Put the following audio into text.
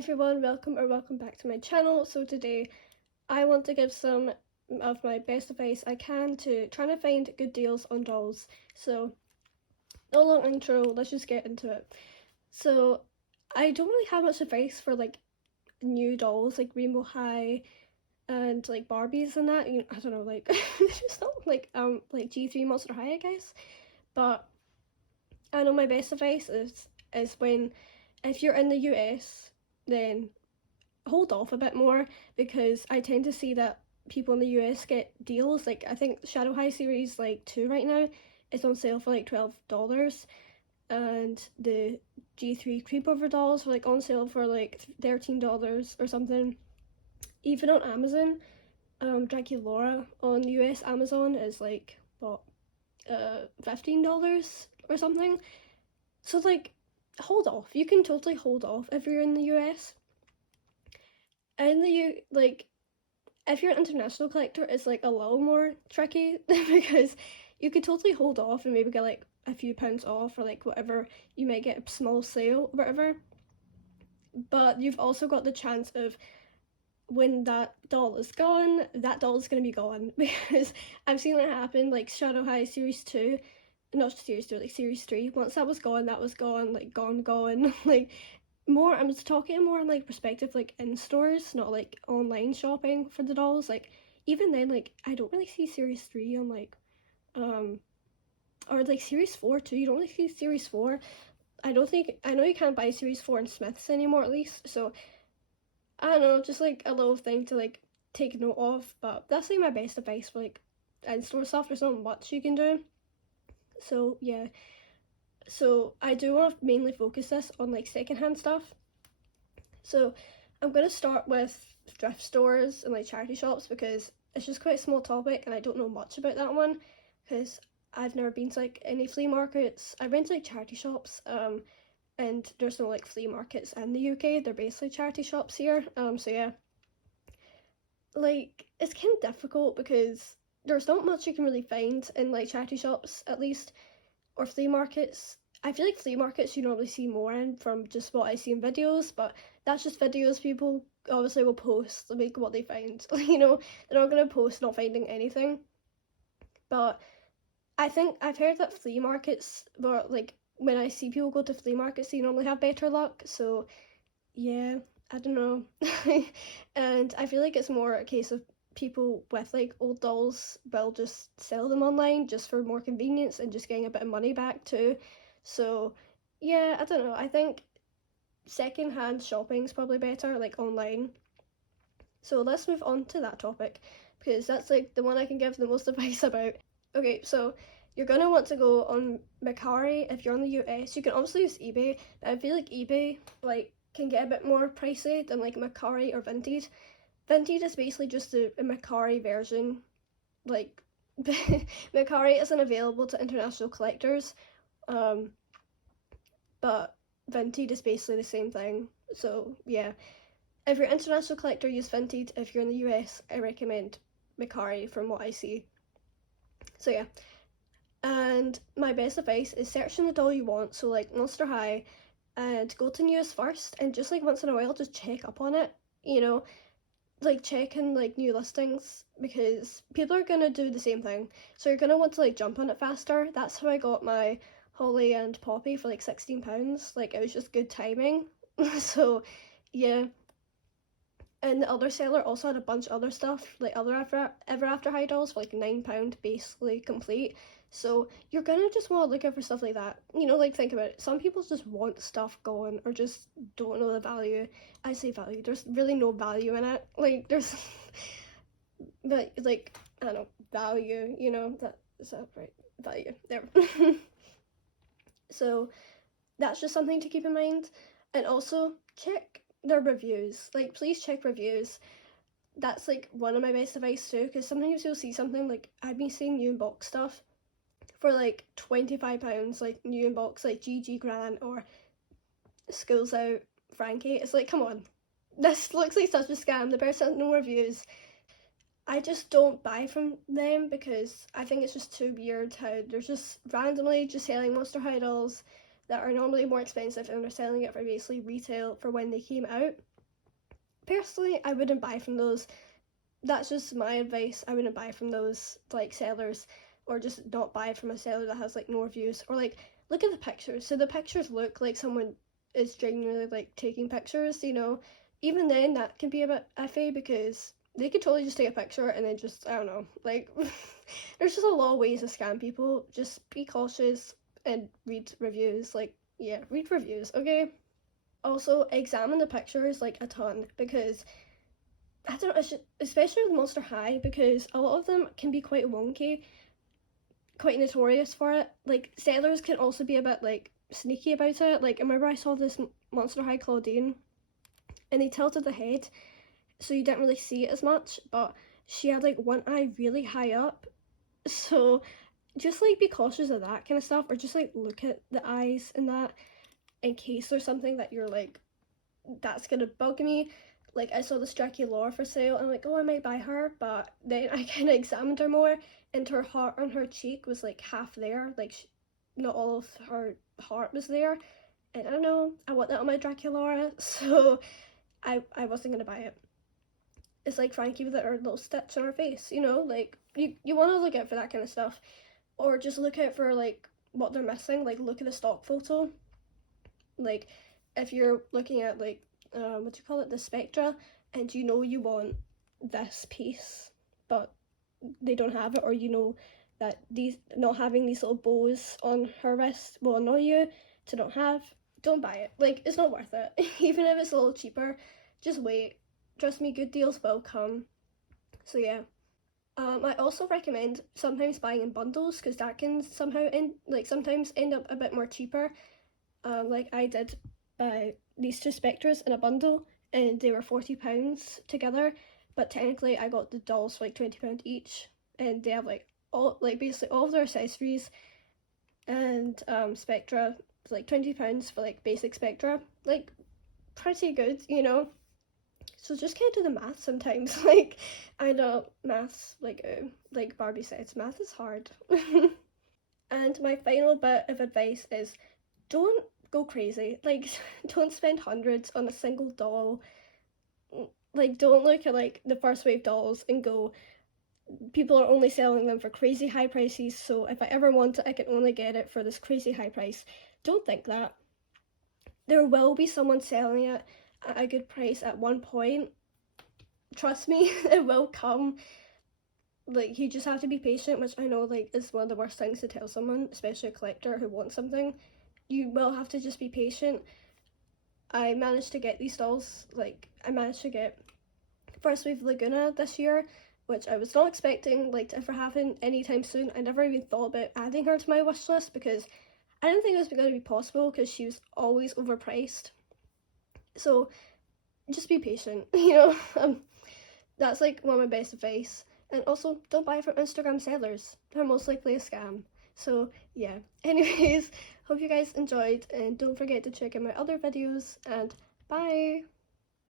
everyone, welcome back to my channel. So today I want to give some of my best advice I can to trying to find good deals on dolls. So no long intro, let's just get into it. So I don't really have much advice for like new dolls like Rainbow High and like Barbies and that. I don't know, like it's not like G3 Monster High, I guess. But I know my best advice is when if you're in the US, then hold off a bit more, because I tend to see that people in the US get deals. Like I think Shadow High Series like 2 right now is on sale for like $12, and the G3 Creepover dolls are like on sale for like $13 or something. Even on Amazon, Draculaura on US Amazon is like what, $15 or something. So like hold off. You can totally hold off if you're in the US. And like if you're an international collector, it's like a little more tricky because you could totally hold off and maybe get like a few pounds off or like whatever, you might get a small sale or whatever. But you've also got the chance of when that doll is gone, that doll is going to be gone because I've seen it happen like Shadow High Series 2, not Series 2, like Series 3. Once that was gone, like gone. Like more, I'm just talking more in like perspective, like in stores, not like online shopping for the dolls. Like even then, like I don't really see Series 3 on like or like Series 4 too. You don't really see Series 4. I know you can't buy Series 4 in Smiths anymore, at least. So I don't know, just like a little thing to like take note of. But that's like my best advice for like in-store stuff. There's not much you can do. So yeah. So I do want to mainly focus this on like secondhand stuff. So I'm gonna start with thrift stores and like charity shops because it's just quite a small topic and I don't know much about that one because I've never been to like any flea markets. I've been to like charity shops, and there's no like flea markets in the UK. They're basically charity shops here. So yeah, like it's kind of difficult because there's not much you can really find in like charity shops, at least, or flea markets. I feel like flea markets you normally see more in from just what I see in videos, but that's just videos people obviously will post like what they find. They're not gonna post not finding anything. But I think I've heard that flea markets, or like when I see people go to flea markets, they normally have better luck. So yeah, I don't know. And I feel like it's more a case of people with like old dolls will just sell them online just for more convenience and just getting a bit of money back too. So yeah, I don't know. I think secondhand shopping is probably better, like online. So let's move on to that topic because that's like the one I can give the most advice about. Okay, so you're gonna want to go on Mercari if you're in the US. You can obviously use eBay, but I feel like eBay like can get a bit more pricey than like Mercari or Vinted. Vinted is basically just a Mercari version. Like Mercari isn't available to international collectors, but Vinted is basically the same thing. So yeah, if you're an international collector, use Vinted. If you're in the US, I recommend Mercari from what I see. So yeah, and my best advice is searching the doll you want. So like Monster High, and go to news first, and just like once in a while, just check up on it. You know, like checking like new listings because people are gonna do the same thing. So you're gonna want to like jump on it faster. That's how I got my Holly and Poppy for like £16. Like it was just good timing. So yeah. And the other seller also had a bunch of other stuff, like other Ever After High dolls for like £9 basically complete. So you're gonna just want to look out for stuff like that. Like think about it. Some people just want stuff going or just don't know the value. I say value. There's really no value in it. Like there's, but like I don't know, value. That is that right? Value there. So that's just something to keep in mind, and also check their reviews. Like please check reviews. That's like one of my best advice too, because sometimes you'll see something like I've been seeing new in-box stuff for like £25, like new in-box, like GG Grant or Schools Out Frankie. It's like, come on, this looks like such a scam. The person has no reviews. I just don't buy from them because I think it's just too weird how they're just randomly just selling Monster High dolls that are normally more expensive, and they're selling it for basically retail for when they came out. personally, I wouldn't buy from those. That's just my advice. I wouldn't buy from those like sellers, or just not buy from a seller that has like no reviews, or like look at the pictures. So the pictures look like someone is genuinely like taking pictures, you know. Even then that can be a bit iffy because they could totally just take a picture and then just, I don't know, like there's just a lot of ways to scam people. Just be cautious and read reviews. Like, yeah, read reviews, okay? Also examine the pictures like a ton, because I don't know, especially with Monster High, because a lot of them can be quite wonky, quite notorious for it. Like, sellers can also be a bit like sneaky about it. Like, I remember I saw this Monster High Claudine and they tilted the head so you didn't really see it as much, but she had like one eye really high up, so just like be cautious of that kind of stuff, or just like look at the eyes and that in case there's something that you're like, that's gonna bug me. Like, I saw this Draculaura for sale and I'm like, oh, I might buy her, but then I kind of examined her more and her heart on her cheek was like half there, like not all of her heart was there, and I don't know, I want that on my Draculaura, so I wasn't gonna buy it. It's like Frankie with her little stitch on her face, you know, like you want to look out for that kind of stuff, or just look out for like what they're missing. Like, look at the stock photo. Like, if you're looking at like what do you call it, the Spectra, and you know you want this piece but they don't have it, or you know that these not having these little bows on her wrist will annoy you to not have, don't buy it. Like, it's not worth it. Even if it's a little cheaper, just wait. Trust me, good deals will come. So yeah. I also recommend sometimes buying in bundles, because that can somehow sometimes end up a bit more cheaper. Like, I did buy these two Spectras in a bundle and they were £40 together, but technically I got the dolls for like £20 each, and they have like all, like basically all of their accessories, and Spectra was like £20 for like basic Spectra, like pretty good, you know. So just kind of do the math sometimes. Like, I know maths, like Barbie says, math is hard. And my final bit of advice is, don't go crazy. Like, don't spend hundreds on a single doll. Like, don't look at like the first wave dolls and go, people are only selling them for crazy high prices, so if I ever want it, I can only get it for this crazy high price. Don't think that. There will be someone selling it at a good price at one point. Trust me, it will come. Like, you just have to be patient, which I know like is one of the worst things to tell someone, especially a collector who wants something. You will have to just be patient. I managed to get these dolls, like I managed to get First Wave Laguna this year, which I was not expecting like to ever happen anytime soon. I never even thought about adding her to my wish list because I didn't think it was going to be possible, because she was always overpriced. So just be patient, you know. That's like one of my best advice. And also, don't buy from Instagram sellers. They're most likely a scam. So yeah, anyways, hope you guys enjoyed, and don't forget to check out my other videos, and bye!